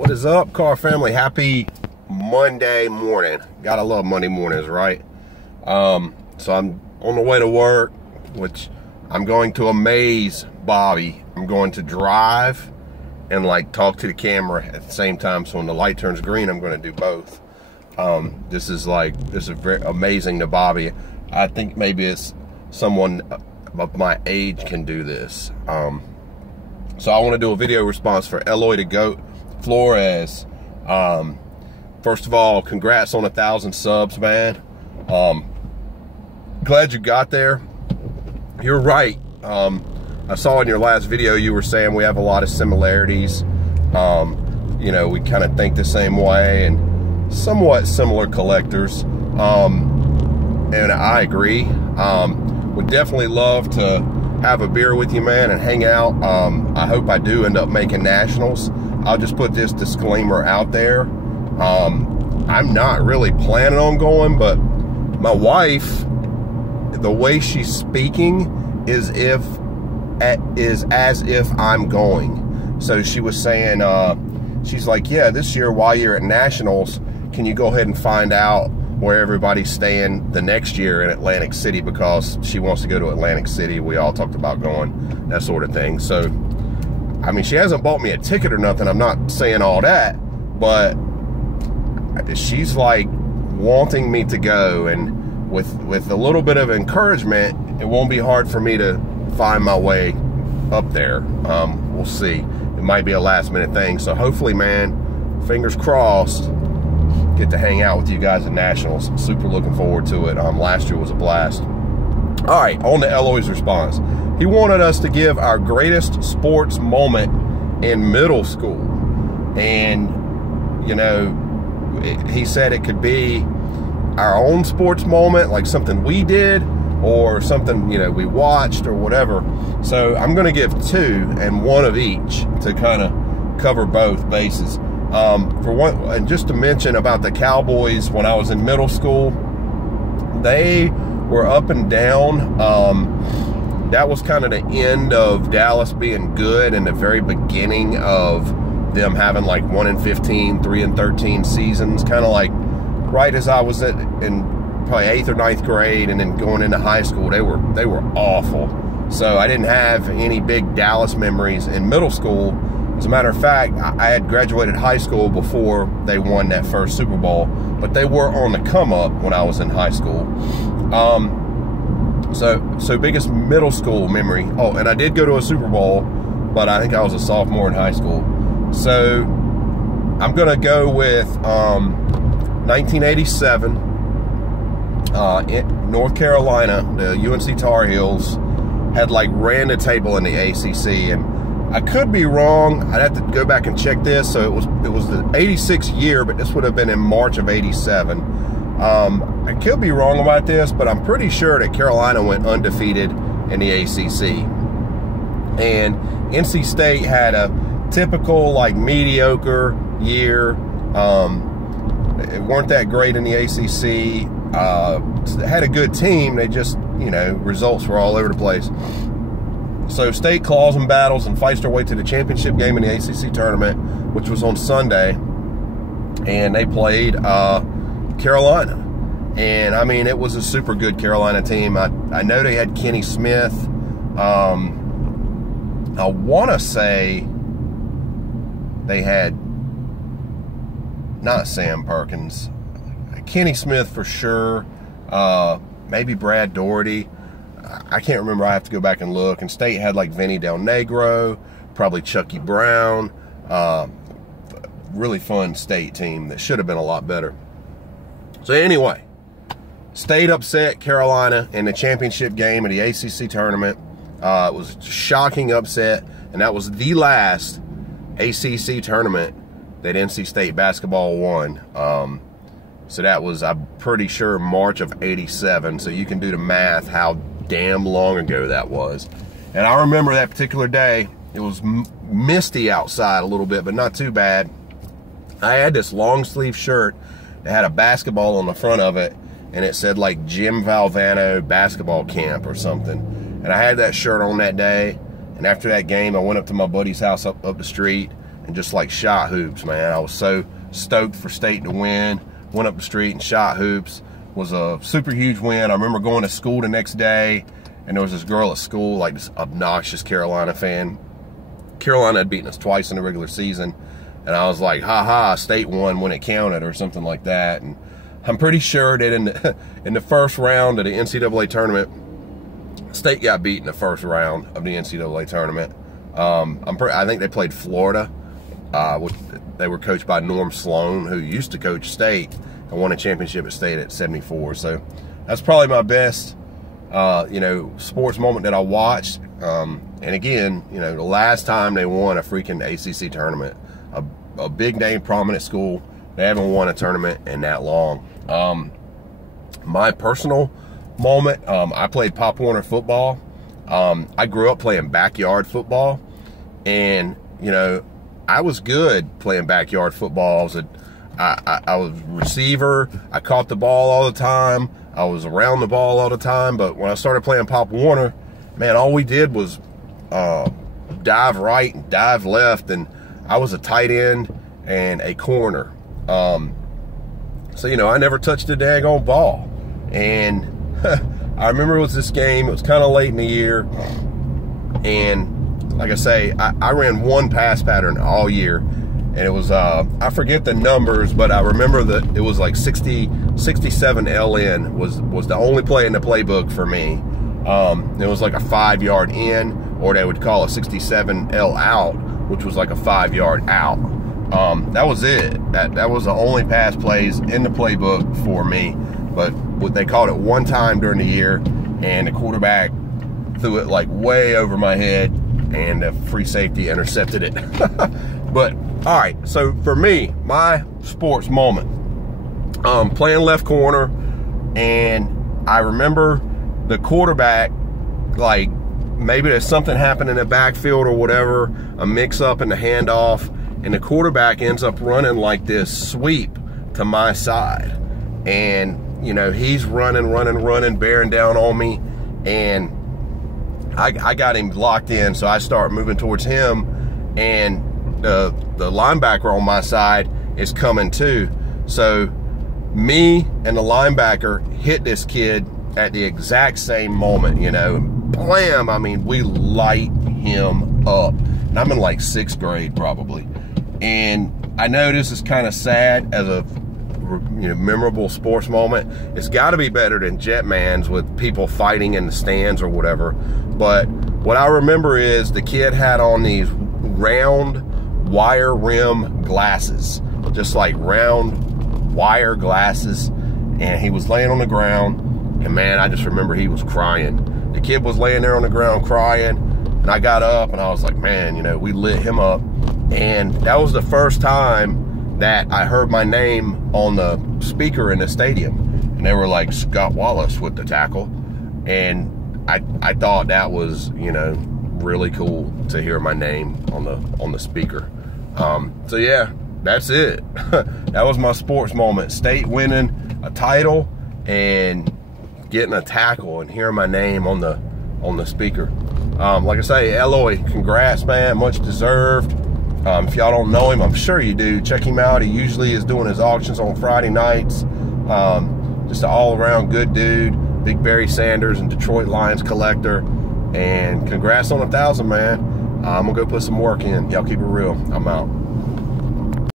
What is up, car family? Happy Monday morning. Gotta love Monday mornings, right? So I'm on the way to work, which I'm going to amaze Bobby. I'm going to drive and like talk to the camera at the same time. So when the light turns green, I'm going to do both. This is very amazing to Bobby. I think maybe it's someone of my age can do this. So I want to do a video response for Eloy the Goat Flores. First of all, congrats on 1,000 subs, man. Glad you got there. You're right. I saw in your last video you were saying we have a lot of similarities. You know, we kind of think the same way and somewhat similar collectors. And I agree. Would definitely love to have a beer with you, man, and hang out. I hope I do end up making nationals. I'll just put this disclaimer out there. I'm not really planning on going, but my wife, the way she's speaking is as if I'm going. So she was saying, she's like, yeah, this year while you're at nationals, can you go ahead and find out where everybody's staying the next year in Atlantic City, because she wants to go to Atlantic City. We all talked about going, that sort of thing. So, I mean, she hasn't bought me a ticket or nothing. I'm not saying all that, but she's like wanting me to go, and with a little bit of encouragement, it won't be hard for me to find my way up there. We'll see. It might be a last minute thing. So hopefully, man, fingers crossed, get to hang out with you guys at nationals. Super looking forward to it. Last year was a blast. All right, on to Eloy's response. He wanted us to give our greatest sports moment in middle school, and you know, he said it could be our own sports moment, like something we did, or something, you know, we watched or whatever. So I'm going to give two and one of each to kind of cover both bases. For one, and just to mention about the Cowboys, when I was in middle school, they were up and down. That was kind of the end of Dallas being good and the very beginning of them having like 1-15, 3-13 seasons. Kind of like right as I was in probably 8th or 9th grade, and then going into high school, they were awful. So I didn't have any big Dallas memories in middle school. As a matter of fact, I had graduated high school before they won that first Super Bowl, but they were on the come up when I was in high school. So biggest middle school memory. Oh, and I did go to a Super Bowl, but I think I was a sophomore in high school. So I'm gonna go with 1987 in North Carolina. The UNC Tar Heels had like ran the table in the ACC, and I could be wrong. I'd have to go back and check this. So it was the 86 year, but this would have been in March of 87. I could be wrong about this, but I'm pretty sure that Carolina went undefeated in the ACC. And NC State had a typical like mediocre year. It weren't that great in the ACC. Had a good team. They just, you know, results were all over the place. So State claws and battles and fights their way to the championship game in the ACC tournament, which was on Sunday, and they played Carolina. And I mean, it was a super good Carolina team. I know they had Kenny Smith. I want to say they had not Sam Perkins, Kenny Smith for sure. Maybe Brad Doherty. I can't remember. I have to go back and look. And State had like Vinny Del Negro, probably Chucky Brown. Really fun State team that should have been a lot better. So anyway, State upset Carolina in the championship game of the ACC tournament. It was a shocking upset, and that was the last ACC tournament that NC State basketball won. So that was, I'm pretty sure, March of 87. So you can do the math how damn long ago that was. And I remember that particular day. It was misty outside a little bit, but not too bad. I had this long sleeve shirt that had a basketball on the front of it, and it said like Jim Valvano basketball camp or something. And I had that shirt on that day. And after that game, I went up to my buddy's house up the street, and just like shot hoops, man. I was so stoked for State to win. Went up the street and shot hoops. Was a super huge win. I remember going to school the next day, and there was this girl at school, like this obnoxious Carolina fan. Carolina had beaten us twice in the regular season, and I was like, ha ha, State won when it counted, or something like that. And I'm pretty sure that in the first round of the NCAA tournament, State got beat in the first round of the NCAA tournament. I think they played Florida. They were coached by Norm Sloan, who used to coach State and won a championship at State at 74. So that's probably my best, sports moment that I watched. And again, the last time they won a freaking ACC tournament, a big name, prominent school, they haven't won a tournament in that long. My personal moment, I played Pop Warner football. I grew up playing backyard football, and I was good playing backyard football. I was receiver. I caught the ball all the time. I was around the ball all the time. But when I started playing Pop Warner, man, all we did was dive right and dive left, and I was a tight end and a corner. So I never touched a daggone ball. And I remember it was this game. It was kind of late in the year, and like I say, I ran one pass pattern all year, and it was I forget the numbers, but I remember that it was like 67 LN was the only play in the playbook for me. It was like a 5-yard in, or they would call a 67 L out, which was like a 5-yard out. That was it. That was the only pass plays in the playbook for me. But they called it one time during the year, and the quarterback threw it like way over my head, and the free safety intercepted it. But all right, so for me, my sports moment, playing left corner, and I remember the quarterback, like maybe there's something happened in the backfield or whatever, a mix-up in the handoff, and the quarterback ends up running like this sweep to my side, and he's running, bearing down on me, and I got him locked in, so I start moving towards him, and the linebacker on my side is coming too. So me and the linebacker hit this kid at the exact same moment, blam, I mean, we light him up. And I'm in like 6th grade probably. And I know this is kind of sad as a memorable sports moment. It's got to be better than Jetmans with people fighting in the stands or whatever. But what I remember is the kid had on these round wire rim glasses, just like round wire glasses, and he was laying on the ground, and man, I just remember he was crying. The kid was laying there on the ground crying, and I got up and I was like, man, we lit him up. And that was the first time that I heard my name on the speaker in the stadium, and they were like, Scott Wallace with the tackle. And I thought that was, really cool to hear my name on the speaker. So yeah, that's it. That was my sports moment. State winning a title and getting a tackle and hearing my name on the speaker. Like I say, Eloy, congrats, man, much deserved. If y'all don't know him, I'm sure you do. Check him out. He usually is doing his auctions on Friday nights. Just an all-around good dude. Big Barry Sanders and Detroit Lions collector. And congrats on 1,000, man. I'm gonna go put some work in. Y'all keep it real. I'm out.